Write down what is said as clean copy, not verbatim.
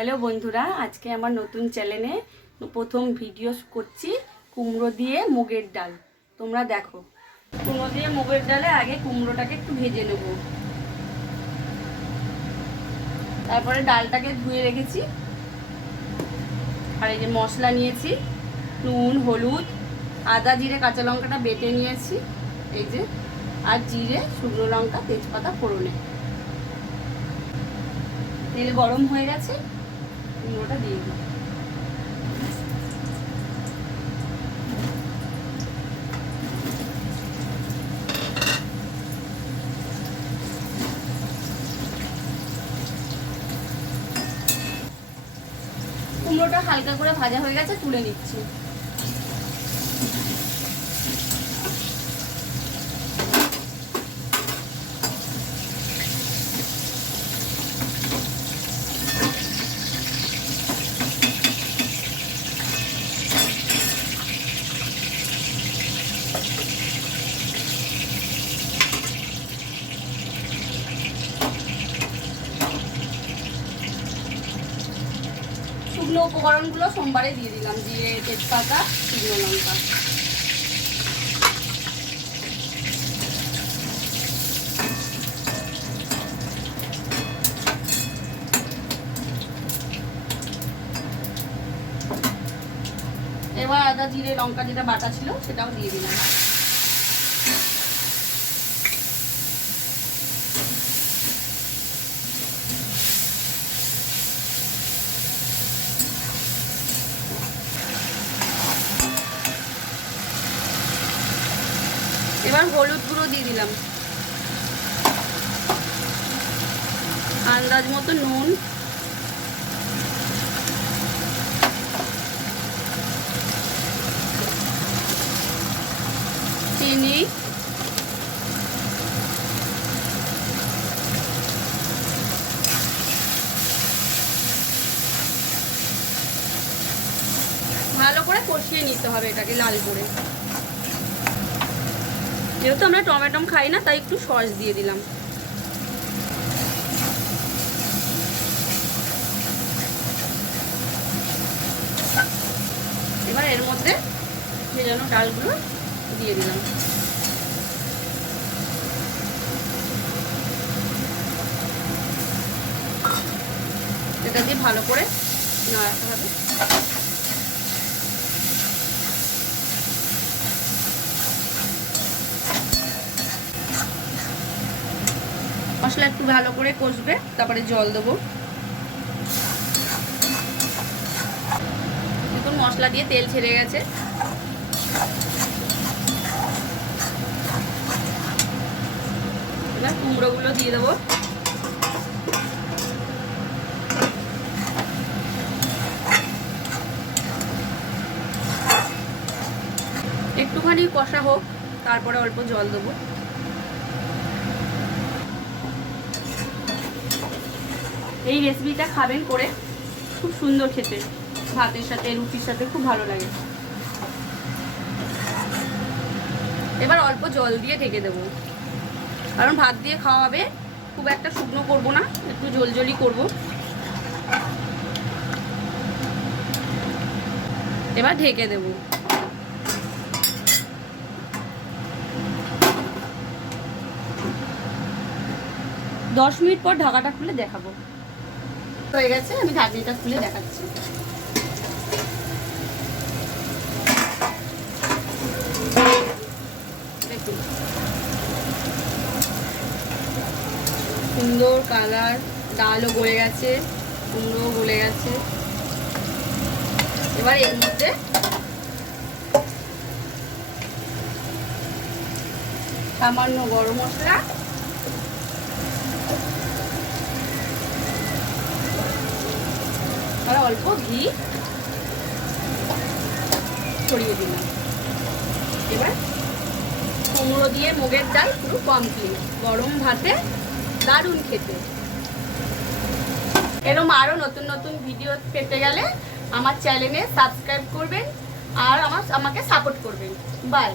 Hello বন্ধুরা, আজকে আমার নতুন চ্যানেলে প্রথম ভিডিও করছি কুমড়ো দিয়ে মুগের ডাল। তোমরা দেখো। কুমড়ো দিয়ে মুগের ডালে আগে কুমড়োটাকে একটু ভেজে নেব, তারপরে ডালটাকে ধুয়ে রেখেছি। আর এই যে মশলা নিয়েছি, নুন, হলুদ, আদা, জিরে, কাঁচা লঙ্কাটা বেটে নিয়েছি এই যে, আর জিরে, শুকনো লঙ্কা, তেজপাতা ফোড়নে। তেল গরম হয়ে গেছে, কুমড়োটা দিয়ে দিই। কুমড়োটা হালকা করে ভাজা হয়ে গেছে, তুলে নিচ্ছি। শুকনো উপকরণগুলো সোমবারে দিয়ে দিলাম, জিরে, তেজপাতা, শুকনো লঙ্কা। এবার আদা, জিরে, লঙ্কা যেটা বাটা ছিল সেটাও দিয়ে দিলাম। এবার হলুদ গুঁড়ো দিয়ে দিলাম, আন্দাজ মতো নুন, চিনি, ভালো করে কষিয়ে নিতে হবে এটাকে লাল করে। যেহেতু আমরা টমেটো খাই না, তাই একটু সস দিয়ে দিলাম। এবার এর মধ্যে ভেজানো ডালগুলো দিয়ে দিলাম। এটা দিয়ে ভালো করে নাড়াতে হবে। মশলা একটু ভালো করে কষবে, তারপরে জল দেবো। দেখুন মশলা দিয়ে তেল ছেড়ে গেছে। এবার কুমড়োগুলো দিয়ে দেবো। একটুখানি কষা হোক, তারপরে অল্প জল দেবো। এই রেসিপিটা খাবেন করে, খুব সুন্দর খেতে, ভাতের সাথে, রুটির সাথে খুব ভালো লাগে। এবার অল্প জল দিয়ে ঢেকে দেবো, কারণ ভাত দিয়ে খাওয়া হবে, খুব একটা শুকনো করব না, একটু জলজলি করব। এবার ঢেকে দেব। দশ মিনিট পর ঢাকাটা খুলে দেখাবো। হয়ে গেছে, আমি ঢাকনিটা খুলে দেখাচ্ছি। দেখুন সুন্দর কালার, ডালও গলে গেছে, কুমড়োও গলে গেছে। এবার এর মধ্যে সামান্য গরম মশলা, আর অল্প ঘি ছড়িয়ে দিলাম। এবার কুমড়ো দিয়ে মুগের ডাল পুরো কমপ্লিট, গরম ভাতে দারুণ খেতে। এরকম আরও নতুন নতুন ভিডিও পেতে গেলে আমার চ্যানেলে সাবস্ক্রাইব করবেন আর আমাকে সাপোর্ট করবেন। বাই।